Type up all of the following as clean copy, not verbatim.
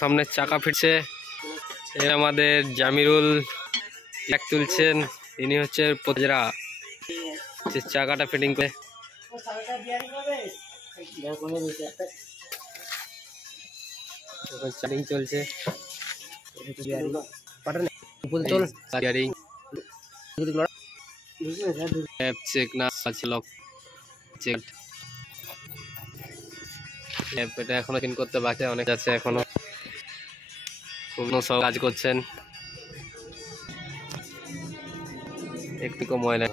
সামনে চাকা ফিরছে। আমাদের জামিরুল এক তুলছেন, ইনি হচ্ছে প্রজরা চাকাটা ফিটিং করে। চারিং চলছে, এটা এখনো কিন করতে বাকি অনেক আছে, এখনো সব কাজ করছেন। একটু ময়লা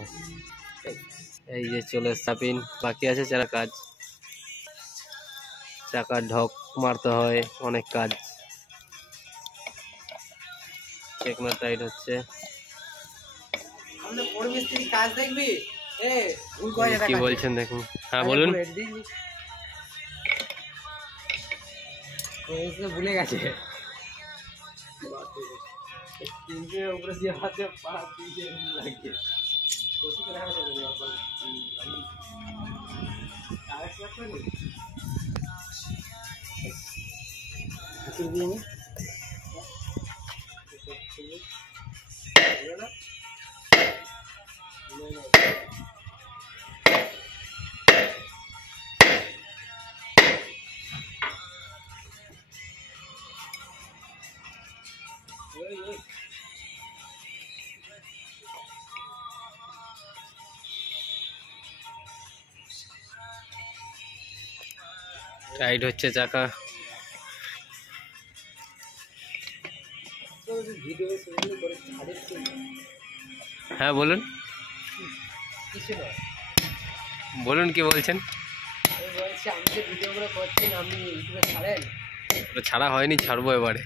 এই যে চলে চাপিন বাকি আছে, যারা কাজ চাকার ঢক মারতে হয়, অনেক কাজ। চেকনা টাইট হচ্ছে। কি বলছেন দেখুন। হ্যাঁ বলুন। ভুলে গেছে টাইট হচ্ছে চাকা। হ্যাঁ বলুন, বলুন কি বলছেন। ছাড়া হয়নি, ছাড়বো এবারে।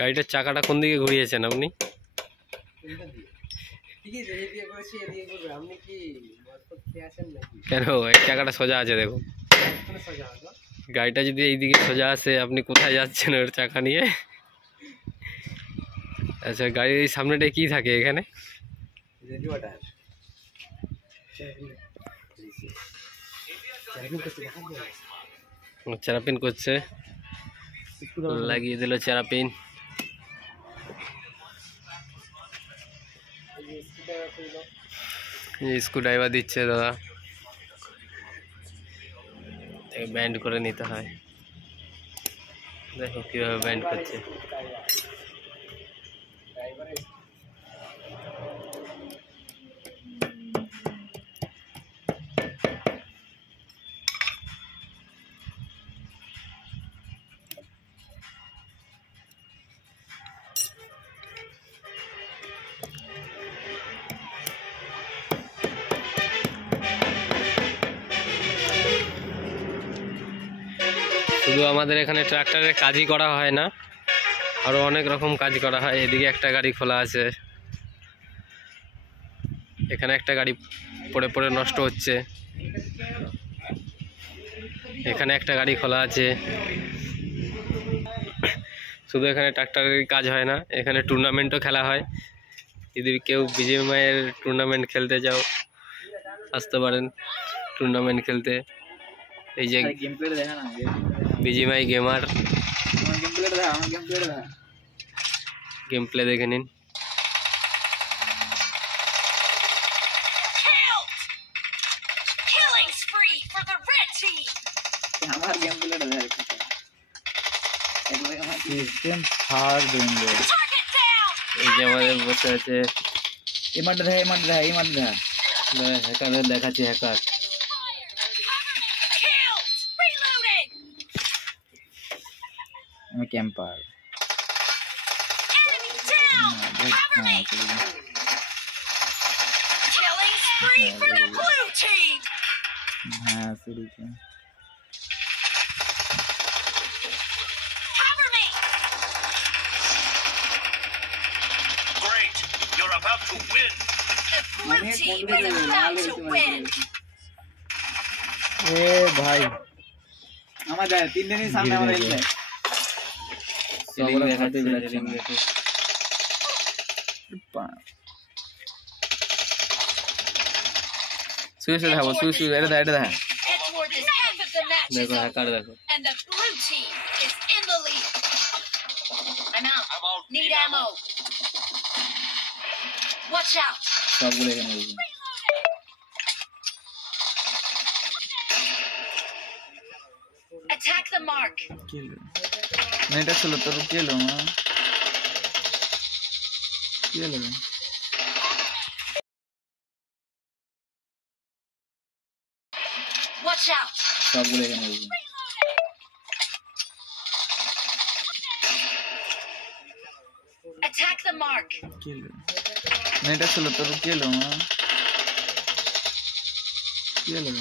গাড়িটার চাকাটা কোন দিকে ঘুরিয়েছেন আপনি? কেন এই চাকাটা সোজা আছে দেখুন। গাড়িটা যদি এইদিকে সোজা আসে, আপনি কোথায় যাচ্ছেন ওর চাকা নিয়ে? আচ্ছা, গাড়ির এই সামনেটা কি থাকে এখানে? চেরাপিন করছে, লাগিয়ে দিল চেরাপিন। স্ক্রু ড্রাইভার দিচ্ছে দাদা, ব্যান্ড করে নিতে হয়। দেখো কিভাবে ব্যান্ড করছে। শুধু আমাদের এখানে ট্রাক্টরের কাজই করা হয় না, আরো অনেক রকম কাজ করা হয়। এদিকে একটা গাড়ি খোলা আছে, এখানে একটা গাড়ি পড়ে পড়ে নষ্ট হচ্ছে, এখানে একটা গাড়ি খোলা আছে। শুধু এখানে ট্রাক্টরের কাজ হয় না, এখানে টুর্নামেন্টও খেলা হয়। যদি কেউ বিজিএমআইয়ের টুর্নামেন্ট খেলতে যাও, আসতে পারেন টুর্নামেন্ট খেলতে। এই যে বিজিএমআই গেমার, গেম প্লে দেখে নিন। এই যে আমাদের বসে আছে, হ্যাকার দেখাচ্ছি, হ্যাকার ক্যাম্পার। হ্যাঁ শুরুতে ভাই আমার 3 দিনের সামনে আমাদের সবগুলো হাতে বেরোচ্ছে রিং না। দেখাচ্ছে। শুয়ে শুয়ে দেখাবো, শুয়ে শুয়ে এটা দেখা, এটা দেখা। Head toward this end of the match is দেখো over, হ্যাকার দেখো। and the blue team is in the lead. I'm out. Need ammo. Watch out. সবগুলো এখানে রয়েছে। Attack the mark. কি হলো? না এটা ছিল তোর, কি হলো মা? কি হলো? Watch out. সবগুলো এখানে রয়েছে। Attack the mark. কি হলো? না এটা ছিল তোর, কি হলো মা? কি হলো?